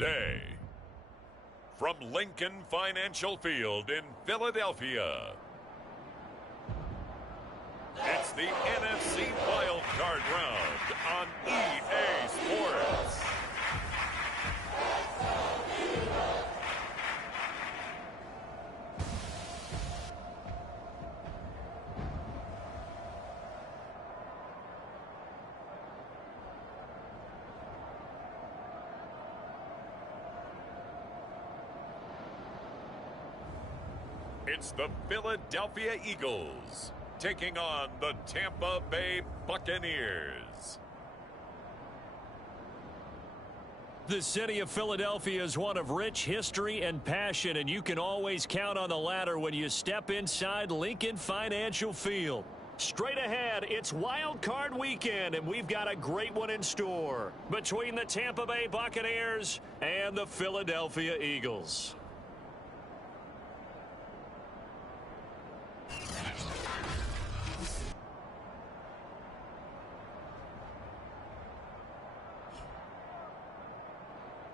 today. From Lincoln Financial Field in Philadelphia, it's the NFC Wildcard round on EA Sports. It's the Philadelphia Eagles taking on the Tampa Bay Buccaneers. The city of Philadelphia is one of rich history and passion, and you can always count on the latter when you step inside Lincoln Financial Field. Straight ahead, it's Wild Card Weekend, and we've got a great one in store between the Tampa Bay Buccaneers and the Philadelphia Eagles.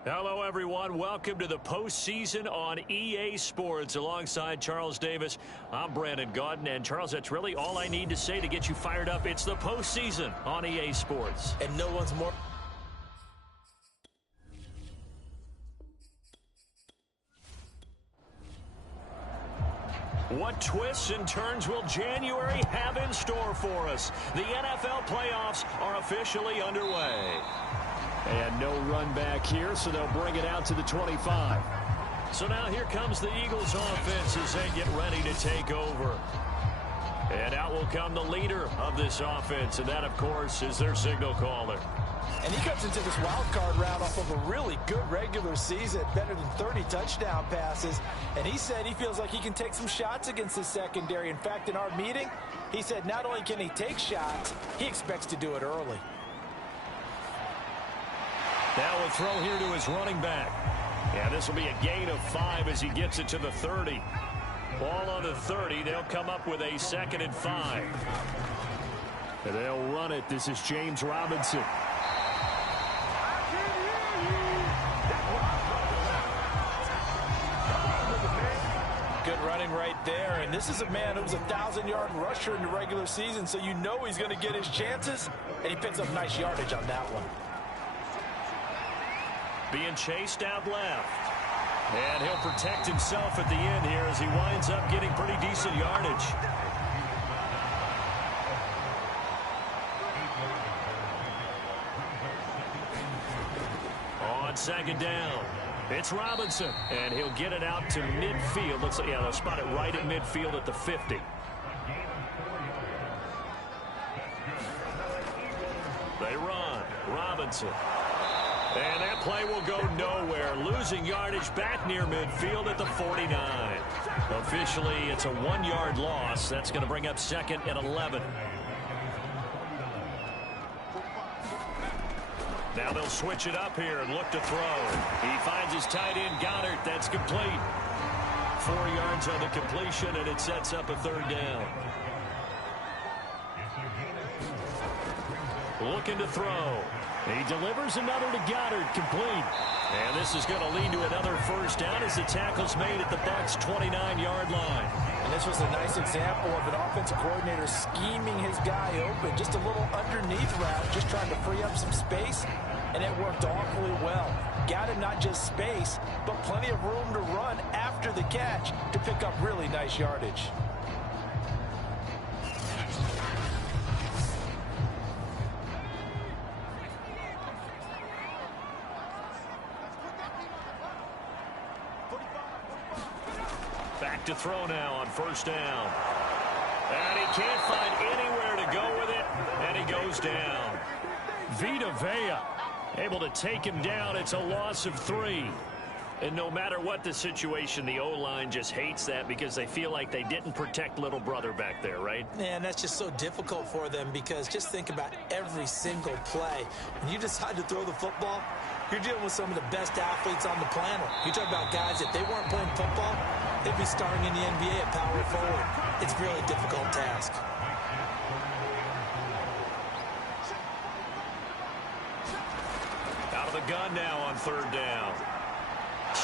Hello, everyone. Welcome to the postseason on EA Sports. Alongside Charles Davis, I'm Brandon Gaudin. And, Charles, that's really all I need to say to get you fired up. It's the postseason on EA Sports. And no one's more... What twists and turns will January have in store for us? The NFL playoffs are officially underway. And no run back here, so they'll bring it out to the 25. So now here comes the Eagles offense as they get ready to take over. And out will come the leader of this offense, and that, of course, is their signal caller. And he comes into this wild card round off of a really good regular season, better than 30 touchdown passes. And he said he feels like he can take some shots against his secondary. In fact, in our meeting, he said not only can he take shots, he expects to do it early. Now we'll throw here to his running back. Yeah, this will be a gain of 5 as he gets it to the 30. Ball on the 30. They'll come up with a 2nd and 5. And they'll run it. This is James Robinson. Good running right there. And this is a man who was a 1,000-yard rusher in the regular season, so you know he's going to get his chances. And he picks up nice yardage on that one. Being chased out left. And he'll protect himself at the end here as he winds up getting pretty decent yardage. On 2nd down, it's Robinson. And he'll get it out to midfield. Looks like, yeah, they'll spot it right at midfield at the 50. They run. Robinson. And that play will go nowhere. Losing yardage back near midfield at the 49. Officially, it's a 1-yard loss. That's going to bring up 2nd and 11. Now they'll switch it up here and look to throw. He finds his tight end, Goddard. That's complete. 4 yards on the completion, and it sets up a 3rd down. Looking to throw. He delivers another to Goddard, complete. And this is going to lead to another 1st down as the tackle's made at the Bucs' 29-yard line. And this was a nice example of an offensive coordinator scheming his guy open. Just a little underneath route, just trying to free up some space, and it worked awfully well. Got him not just space, but plenty of room to run after the catch to pick up really nice yardage. Back to throw now on 1st down. And he can't find anywhere to go with it, and he goes down. Vita Vea able to take him down. It's a loss of 3. And no matter what the situation, the O-line just hates that because they feel like they didn't protect little brother back there, right? Man, that's just so difficult for them because just think about every single play. When you decide to throw the football, you're dealing with some of the best athletes on the planet. You talk about guys, if they weren't playing football, they'd be starting in the NBA at power forward. It's a really difficult task. Out of the gun now on 3rd down.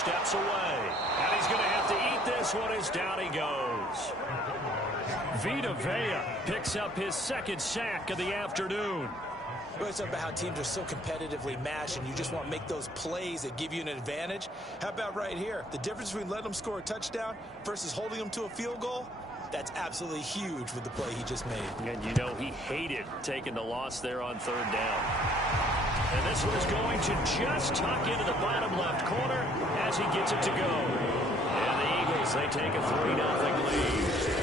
steps away. And he's going to have to eat this one as down he goes. Vita Vea picks up his second sack of the afternoon. We always talk about how teams are so competitively matched and you just want to make those plays that give you an advantage. How about right here? The difference between letting them score a touchdown versus holding them to a field goal? That's absolutely huge with the play he just made. And you know he hated taking the loss there on third down. And this one is going to just tuck into the bottom left corner as he gets it to go. And the Eagles, they take a 3-0 lead.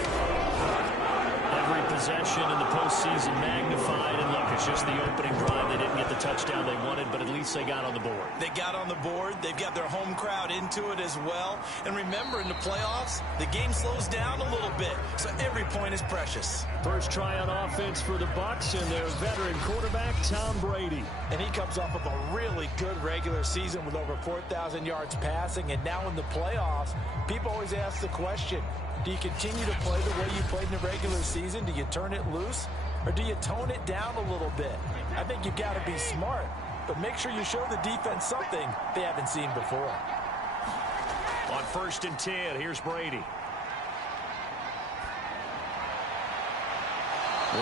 Every possession in the postseason magnified, and look, it's just the opening drive. They didn't get the touchdown they wanted, but at least they got on the board. They got on the board. They've got their home crowd into it as well. And remember, in the playoffs, the game slows down a little bit, so every point is precious. First try on offense for the Bucs and their veteran quarterback, Tom Brady. And he comes off of a really good regular season with over 4,000 yards passing, and now in the playoffs, people always ask the question, do you continue to play the way you played in the regular season? Do you turn it loose? Or do you tone it down a little bit? I think you've got to be smart, but make sure you show the defense something they haven't seen before. On 1st and 10, here's Brady.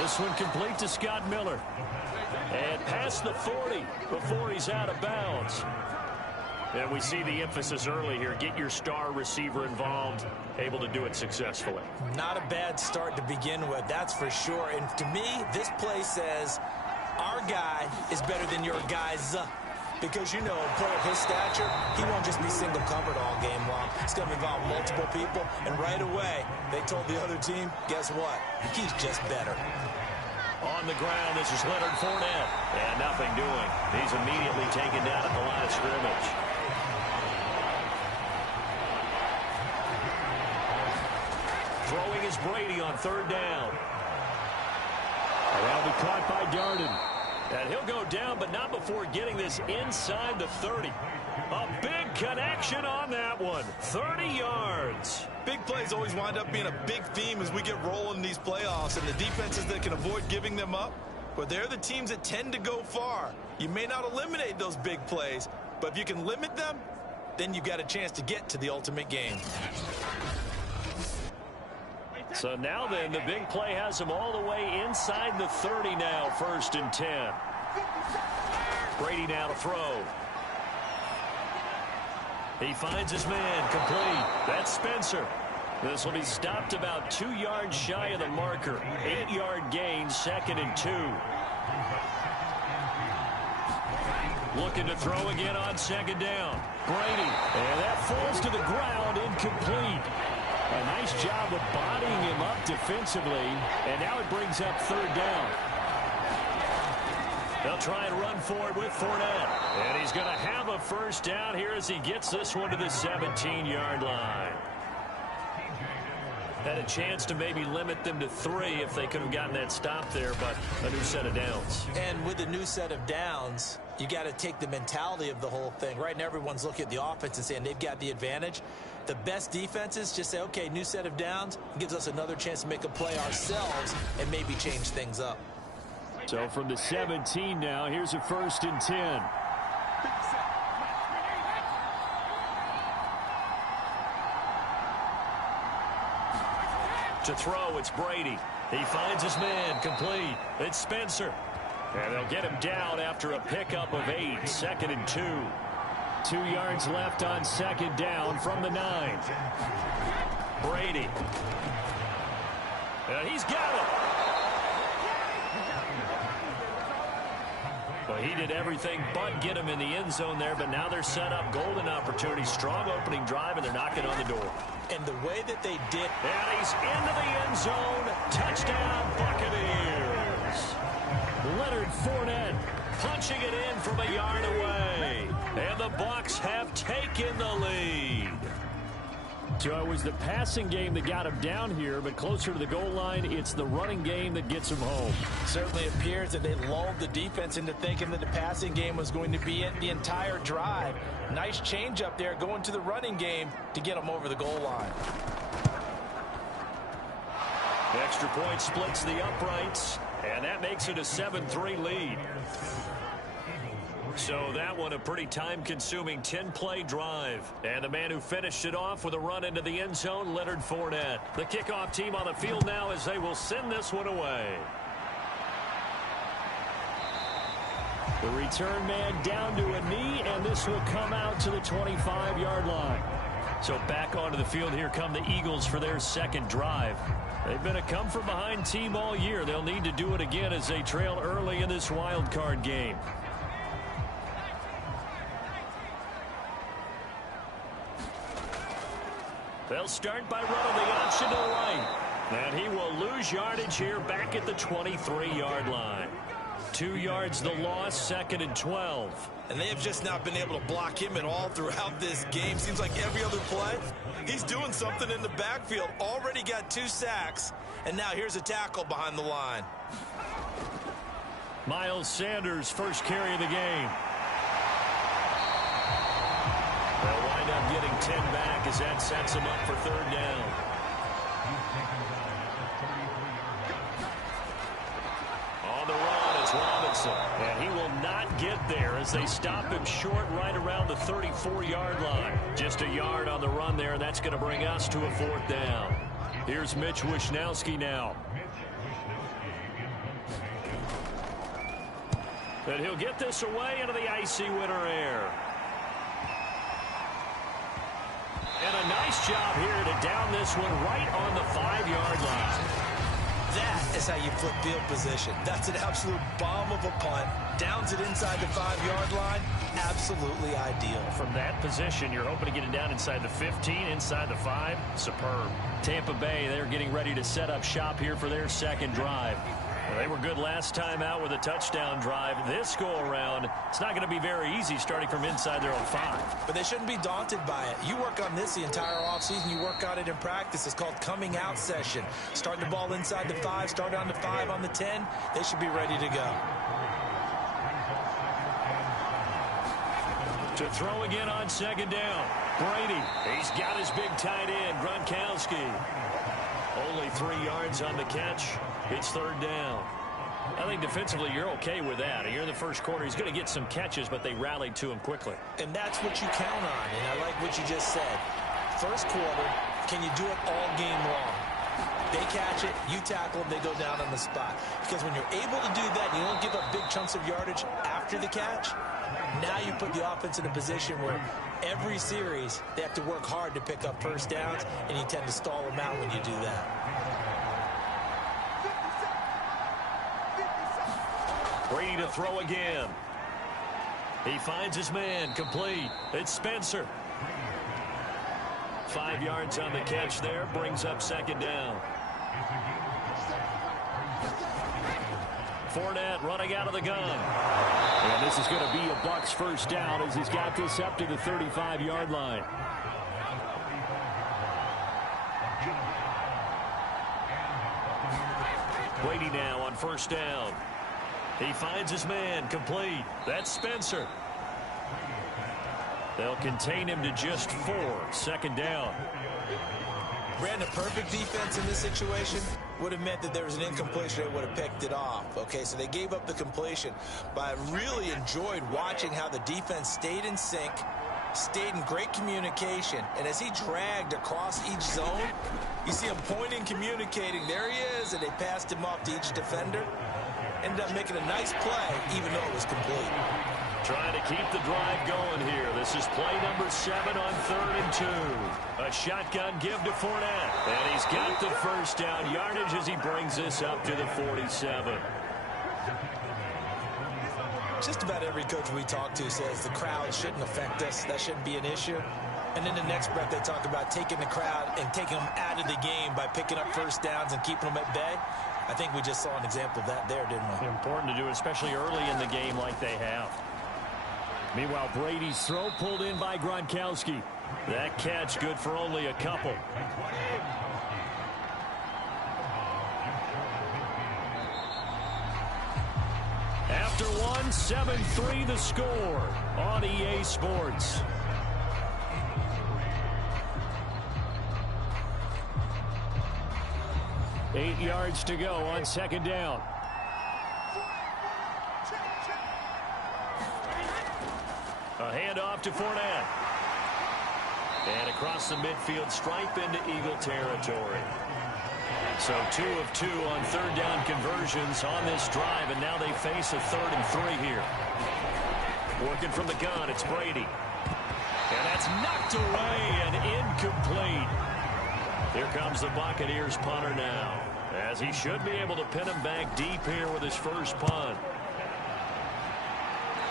This one complete to Scott Miller. And past the 40 before he's out of bounds. And we see the emphasis early here. Get your star receiver involved. Able to do it successfully. Not a bad start to begin with, that's for sure. And to me, this play says our guy is better than your guy's. Because, you know, a player of his stature, he won't just be single covered all game long. It's going to involve multiple people. And right away, they told the other team, guess what? He's just better. On the ground, this is Leonard Fournette. And nothing doing. He's immediately taken down at the line of scrimmage. Throwing is Brady on 3rd down. And that'll be caught by Darden. And he'll go down, but not before getting this inside the 30. A big connection on that one. 30 yards. Big plays always wind up being a big theme as we get rolling in these playoffs, and the defenses that can avoid giving them up, but they're the teams that tend to go far. You may not eliminate those big plays, but if you can limit them, then you've got a chance to get to the ultimate game. So now then, the big play has him all the way inside the 30 now, 1st and 10. Brady now to throw. He finds his man, complete. That's Spencer. This will be stopped about 2 yards shy of the marker. 8-yard gain, 2nd and 2. Looking to throw again on 2nd down. Brady, and that falls to the ground, incomplete. A nice job of bodying him up defensively, and now it brings up 3rd down. They'll try and run for it with Fournette. And he's going to have a 1st down here as he gets this one to the 17-yard line. Had a chance to maybe limit them to 3 if they could have gotten that stop there, but a new set of downs. And with a new set of downs, you got to take the mentality of the whole thing. Right now, everyone's looking at the offense and saying they've got the advantage. The best defenses just say, okay, new set of downs, gives us another chance to make a play ourselves and maybe change things up. So from the 17 now, here's a 1st and 10. To throw, it's Brady. He finds his man, complete. It's Spencer. And they'll get him down after a pickup of 8, 2nd and 2. 2 yards left on 2nd down from the 9. Brady. And he's got it. Well, he did everything but get him in the end zone there, but now they're set up golden opportunity. Strong opening drive, and they're knocking on the door. And the way that they did. And he's into the end zone. Touchdown, Buccaneers. Leonard Fournette punching it in from a yard away. And the Bucs have taken the lead. So it was the passing game that got him down here, but closer to the goal line, it's the running game that gets him home. Certainly appears that they lulled the defense into thinking that the passing game was going to be it the entire drive. Nice change up there going to the running game to get them over the goal line. The extra point splits the uprights, and that makes it a 7-3 lead. So that one a pretty time-consuming 10-play drive. And the man who finished it off with a run into the end zone, Leonard Fournette. The kickoff team on the field now as they will send this one away. The return man down to a knee, and this will come out to the 25-yard line. So back onto the field here come the Eagles for their second drive. They've been a come-from-behind team all year. They'll need to do it again as they trail early in this wild card game. They'll start by running the option to the right. And he will lose yardage here back at the 23-yard line. 2 yards the loss, 2nd and 12. And they have just not been able to block him at all throughout this game. Seems like every other play, he's doing something in the backfield. Already got 2 sacks, and now here's a tackle behind the line. Miles Sanders, first carry of the game. They'll wind up getting 10 back as that sets him up for 3rd down. On the run, it's Robinson. And he will not get there as they stop him short right around the 34-yard line. Just a yard on the run there, and that's going to bring us to a 4th down. Here's Mitch Wishnowsky now. And he'll get this away into the icy winter air. And a nice job here to down this one right on the 5-yard line. That is how you flip field position. That's an absolute bomb of a punt. Downs it inside the 5-yard line. Absolutely ideal. From that position, you're hoping to get it down inside the 15, inside the 5. Superb. Tampa Bay, they're getting ready to set up shop here for their second drive. Well, they were good last time out with a touchdown drive. This go-around, it's not going to be very easy starting from inside their own 5. But they shouldn't be daunted by it. You work on this the entire offseason. You work on it in practice. It's called coming out session. Start the ball inside the 5, start on the 5, on the 10. They should be ready to go. To throw again on 2nd down. Brady, he's got his big tight end, Gronkowski. Only 3 yards on the catch. It's 3rd down. I think defensively you're okay with that. Here in the first quarter, he's going to get some catches, but they rallied to him quickly. And that's what you count on, and I like what you just said. First quarter, can you do it all game long? They catch it, you tackle them, they go down on the spot. Because when you're able to do that, you don't give up big chunks of yardage after the catch. Now you put the offense in a position where every series they have to work hard to pick up first downs, and you tend to stall them out when you do that. Brady to throw again. He finds his man, complete. It's Spencer. 5 yards on the catch there, brings up 2nd down. Fournette running out of the gun. And this is going to be a Bucs first down as he's got this up to the 35-yard line. Brady now on 1st down. He finds his man, complete. That's Spencer. They'll contain him to just 4. 2nd down. Brandon, perfect defense in this situation would have meant that there was an incompletion. They would have picked it off. Okay, so they gave up the completion. But I really enjoyed watching how the defense stayed in sync, stayed in great communication. And as he dragged across each zone, you see him pointing, communicating. There he is, and they passed him off to each defender. Ended up making a nice play, even though it was complete. Trying to keep the drive going here. This is play number 7 on 3rd and 2. A shotgun give to Fournette. And he's got the first down yardage as he brings this up to the 47. Just about every coach we talk to says the crowd shouldn't affect us. That shouldn't be an issue. And then the next breath they talk about taking the crowd and taking them out of the game by picking up first downs and keeping them at bay. I think we just saw an example of that there, didn't we? Important to do, especially early in the game like they have. Meanwhile, Brady's throw pulled in by Gronkowski. That catch good for only a couple. After one, 7-3 the score on EA Sports. Eight yards to go on 2nd down. A handoff to Fournette. And across the midfield stripe into Eagle territory. So 2 of 2 on third down conversions on this drive, and now they face a 3rd and 3 here. Working from the gun, it's Brady. And that's knocked away and incomplete. Here comes the Buccaneers punter now, as he should be able to pin him back deep here with his first punt.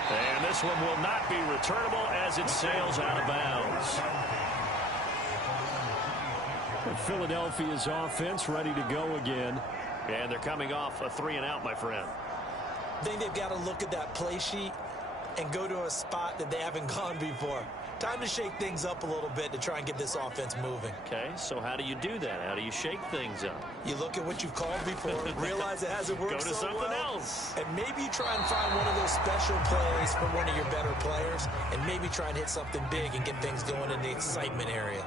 And this one will not be returnable as it sails out of bounds. Philadelphia's offense ready to go again. And they're coming off a 3-and-out, my friend. I think they've got to look at that play sheet and go to a spot that they haven't gone before. Time to shake things up a little bit to try and get this offense moving. Okay, so how do you do that? How do you shake things up? You look at what you've called before, realize it hasn't worked so well. Go to something else. And maybe you try and find one of those special plays from one of your better players, and maybe try and hit something big and get things going in the excitement area.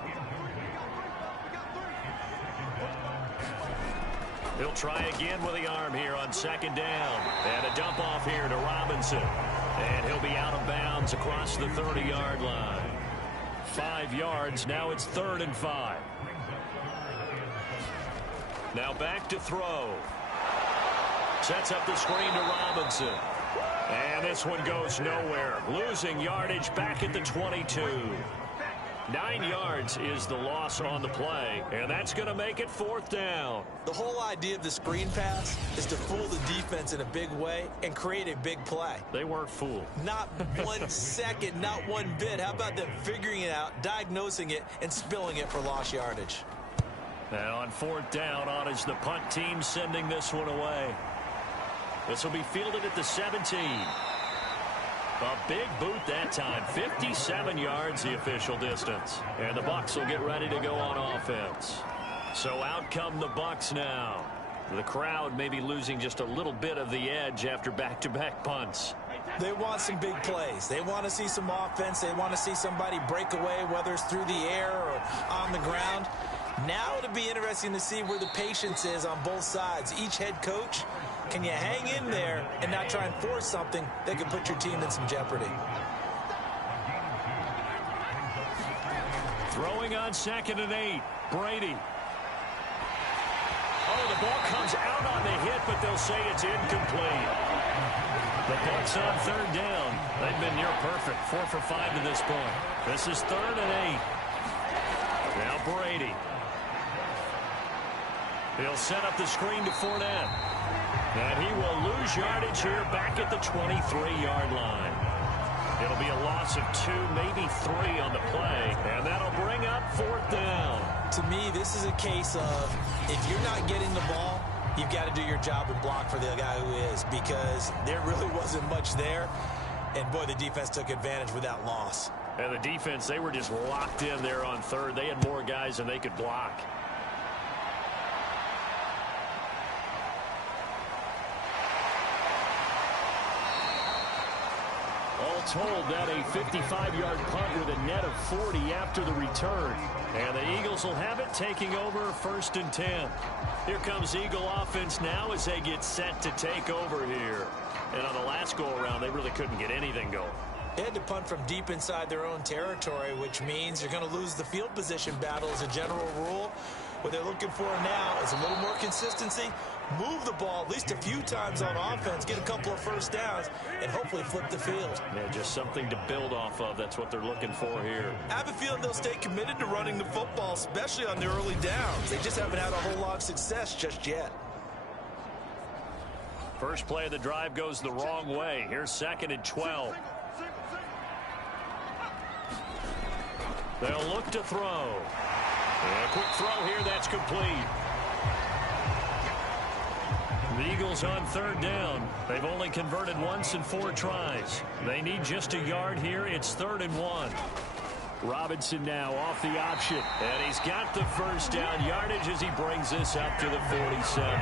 He'll try again with the arm here on 2nd down. And a dump off here to Robinson. And he'll be out of bounds across the 30-yard line. 5 yards. Now it's 3rd and 5. Now back to throw. Sets up the screen to Robinson. And this one goes nowhere. Losing yardage back at the 22. 9 yards is the loss on the play, and that's going to make it 4th down. The whole idea of the screen pass is to fool the defense in a big way and create a big play. They weren't fooled. Not 1 second, not one bit. How about them figuring it out, diagnosing it, and spilling it for lost yardage? Now on 4th down, on is the punt team sending this one away. This will be fielded at the 17. A big boot that time. 57 yards the official distance. And the Bucs will get ready to go on offense. So out come the Bucs now. The crowd may be losing just a little bit of the edge after back-to-back punts. They want some big plays. They want to see some offense. They want to see somebody break away, whether it's through the air or on the ground. Now it'll be interesting to see where the patience is on both sides. Each head coach, can you hang in there and not try and force something that could put your team in some jeopardy? Throwing on 2nd and 8. Brady. Oh, the ball comes out on the hit, but they'll say it's incomplete. The Bucs on 3rd down. They've been near perfect. 4 for 5 to this point. This is 3rd and 8. Now Brady. He'll set up the screen to Fournette. And he will lose yardage here back at the 23-yard line. It'll be a loss of 2, maybe 3 on the play. And that'll bring up 4th down. To me, this is a case of if you're not getting the ball, you've got to do your job and block for the guy who is, because there really wasn't much there. And, boy, the defense took advantage with that loss. And the defense, they were just locked in there on 3rd. They had more guys than they could block. All told, that a 55-yard punt with a net of 40 after the return. And the Eagles will have it, taking over 1st and 10. Here comes Eagle offense now as they get set to take over here. And on the last go-around, they really couldn't get anything going. They had to punt from deep inside their own territory, which means you're going to lose the field position battle as a general rule. What they're looking for now is a little more consistency, move the ball at least a few times on offense, get a couple of 1st downs, and hopefully flip the field. Yeah, just something to build off of. That's what they're looking for here. I have a feeling they'll stay committed to running the football, especially on the early downs. They just haven't had a whole lot of success just yet. First play of the drive goes the wrong way. Here's 2nd and 12. They'll look to throw. And a quick throw here, that's complete. The Eagles on 3rd down. They've only converted once in 4 tries. They need just a yard here. It's 3rd and 1. Robinson now off the option. And he's got the 1st down yardage as he brings this up to the 47.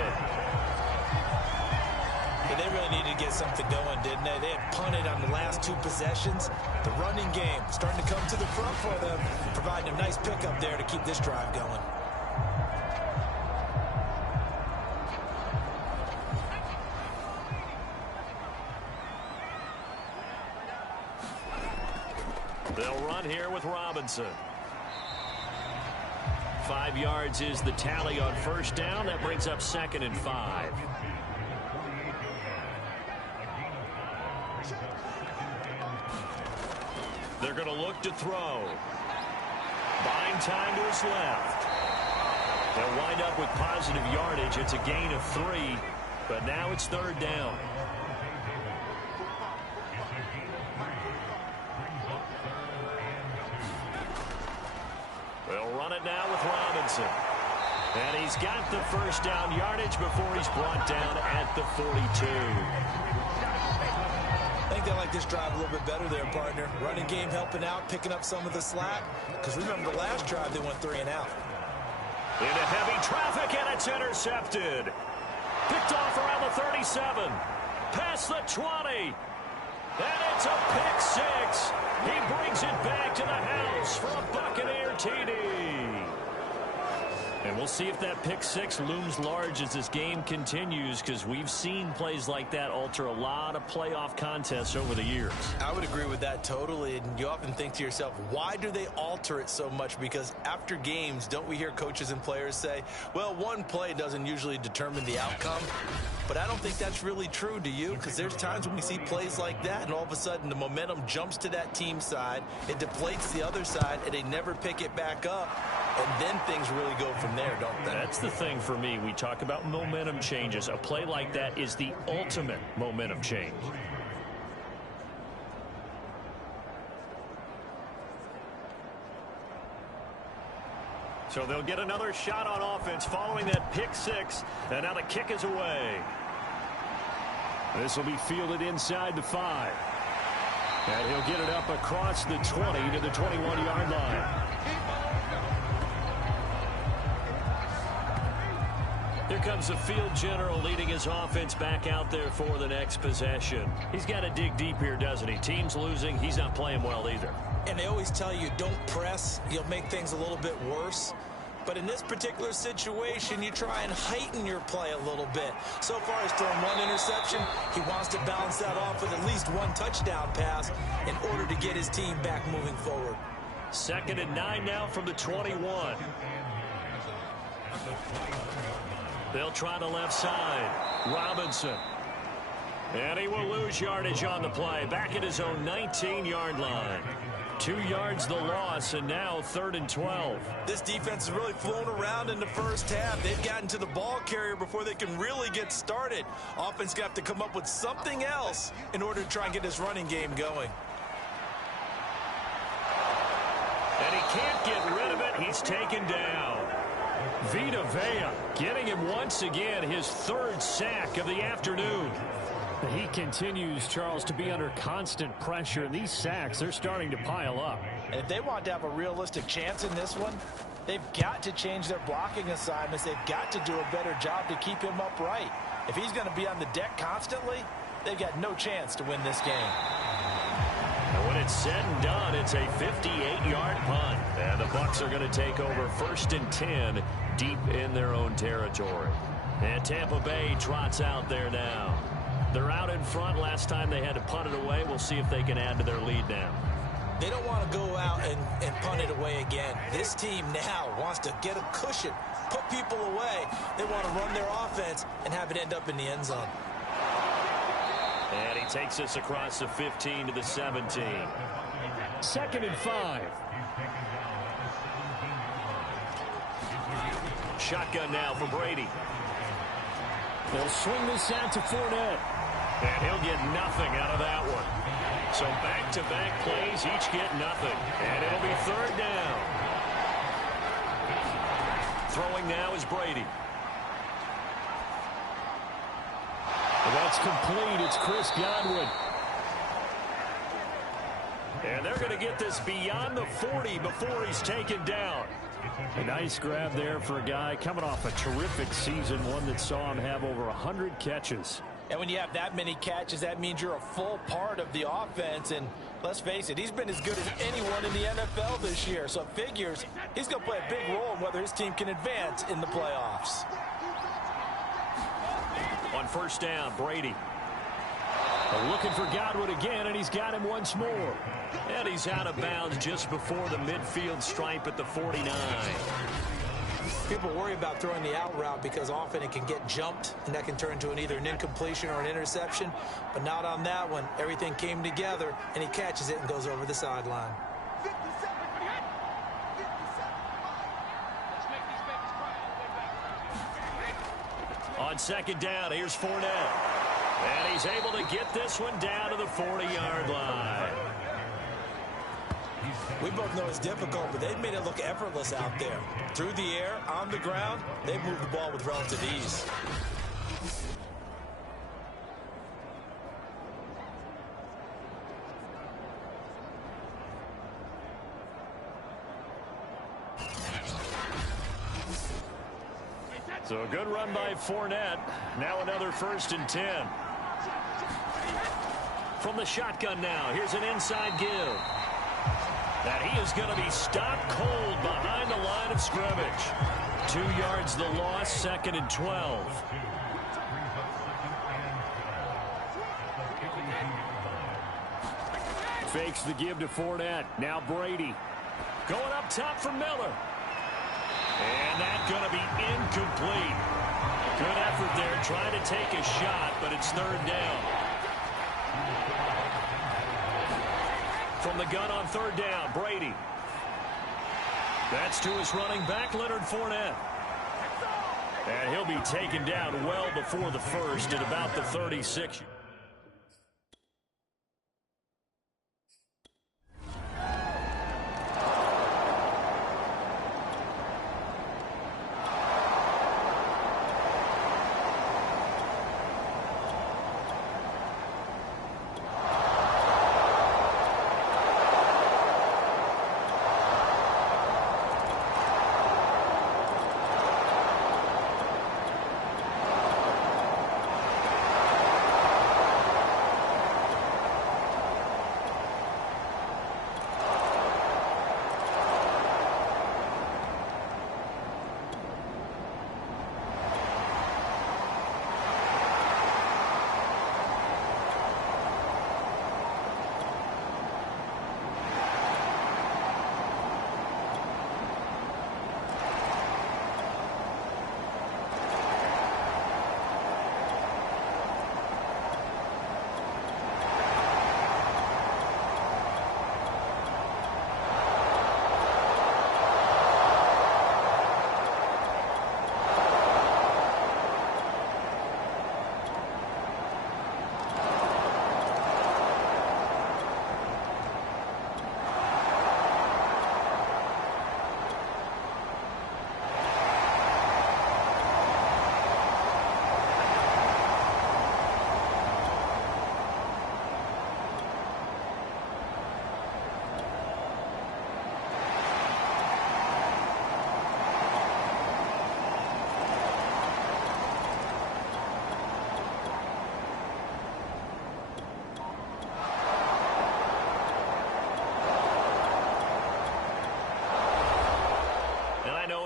They really needed to get something going, didn't they? They had punted on the last 2 possessions. The running game starting to come to the front for them, providing a nice pickup there to keep this drive going. They'll run here with Robinson. 5 yards is the tally on first down. That brings up 2nd and 5. They're going to look to throw. Buying time to his left. They'll wind up with positive yardage. It's a gain of 3, but now it's 3rd down. They'll run it now with Robinson. And he's got the first down yardage before he's brought down at the 42. I think they like this drive a little bit better there, partner. Running game helping out, picking up some of the slack. Because remember, the last drive they went 3 and out. Into heavy traffic, and it's intercepted. Picked off around the 37. Past the 20. And it's a pick 6. He brings it back to the house for a Buccaneer TD. And we'll see if that pick 6 looms large as this game continues, because we've seen plays like that alter a lot of playoff contests over the years. I would agree with that totally. And you often think to yourself, why do they alter it so much? Because after games, don't we hear coaches and players say, well, one play doesn't usually determine the outcome? But I don't think that's really true, do you? Because there's times when we see plays like that, and all of a sudden the momentum jumps to that team side, it deflates the other side, and they never pick it back up. And then things really go from there, don't they? That's the thing for me. We talk about momentum changes. A play like that is the ultimate momentum change. So they'll get another shot on offense following that pick 6. And now the kick is away. This will be fielded inside the 5. And he'll get it up across the 20 to the 21-yard line. Here comes the field general leading his offense back out there for the next possession. He's got to dig deep here, doesn't he? Team's losing. He's not playing well either. And they always tell you, don't press. You'll make things a little bit worse. But in this particular situation, you try and heighten your play a little bit. So far, he's thrown 1 interception. He wants to balance that off with at least 1 touchdown pass in order to get his team back moving forward. 2nd and 9 now from the 21. They'll try the left side. Robinson. And he will lose yardage on the play. Back at his own 19-yard line. 2 yards the loss, and now 3rd and 12. This defense has really flown around in the first half. They've gotten to the ball carrier before they can really get started. Offense got to come up with something else in order to try and get this running game going. And he can't get rid of it. He's taken down. Vita Vea getting him once again, his 3rd sack of the afternoon. He continues, Charles, to be under constant pressure, and these sacks, they're starting to pile up. And if they want to have a realistic chance in this one, they've got to change their blocking assignments. They've got to do a better job to keep him upright. If he's going to be on the deck constantly, they've got no chance to win this game. And when it's said and done, it's a 58-yard punt. And the Bucs are going to take over 1st and 10 deep in their own territory. And Tampa Bay trots out there now. They're out in front. Last time they had to punt it away. We'll see if they can add to their lead now. They don't want to go out and punt it away again. This team now wants to get a cushion, put people away. They want to run their offense and have it end up in the end zone. And he takes us across the 15 to the 17. 2nd and 5. Shotgun now for Brady. They'll swing this out to Fournette. And he'll get nothing out of that one. So back-to-back plays, each get nothing. And it'll be 3rd down. Throwing now is Brady. And that's complete. It's Chris Godwin. And they're going to get this beyond the 40 before he's taken down. A nice grab there for a guy coming off a terrific season, one that saw him have over 100 catches. And when you have that many catches, that means you're a full part of the offense. And let's face it, he's been as good as anyone in the NFL this year. So it figures he's going to play a big role in whether his team can advance in the playoffs. On 1st down, Brady. Looking for Godwin again, and he's got him once more. And he's out of bounds just before the midfield stripe at the 49. People worry about throwing the out route because often it can get jumped, and that can turn into either an incompletion or an interception. But not on that one. Everything came together, and he catches it and goes over the sideline. On second down, here's Fournette. And he's able to get this one down to the 40-yard line. We both know it's difficult, but they've made it look effortless out there. Through the air, on the ground, they've moved the ball with relative ease. So a good run by Fournette. Now another 1st and 10. From the shotgun now, here's an inside give. That he is going to be stopped cold behind the line of scrimmage. 2 yards the loss, 2nd and 12. Fakes the give to Fournette. Now Brady. Going up top for Miller. And that's going to be incomplete. Good effort there, trying to take a shot, but it's 3rd down. From the gun on 3rd down, Brady. That's to his running back, Leonard Fournette. And he'll be taken down well before the 1st at about the 36.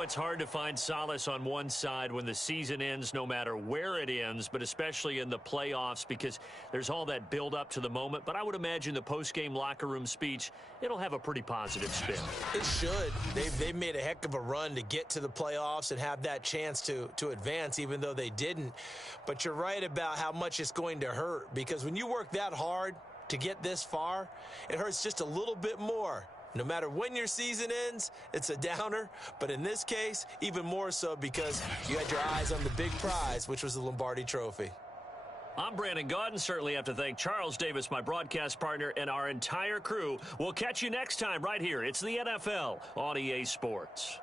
It's hard to find solace on one side when the season ends, no matter where it ends, but especially in the playoffs because there's all that build up to the moment. But I would imagine the post-game locker room speech, it'll have a pretty positive spin. It should. They've made a heck of a run to get to the playoffs and have that chance to advance, even though they didn't. But you're right about how much it's going to hurt because when you work that hard to get this far, it hurts just a little bit more. No matter when your season ends, it's a downer. But in this case, even more so because you had your eyes on the big prize, which was the Lombardi Trophy. I'm Brandon Gaudin. Certainly have to thank Charles Davis, my broadcast partner, and our entire crew. We'll catch you next time right here. It's the NFL on EA Sports.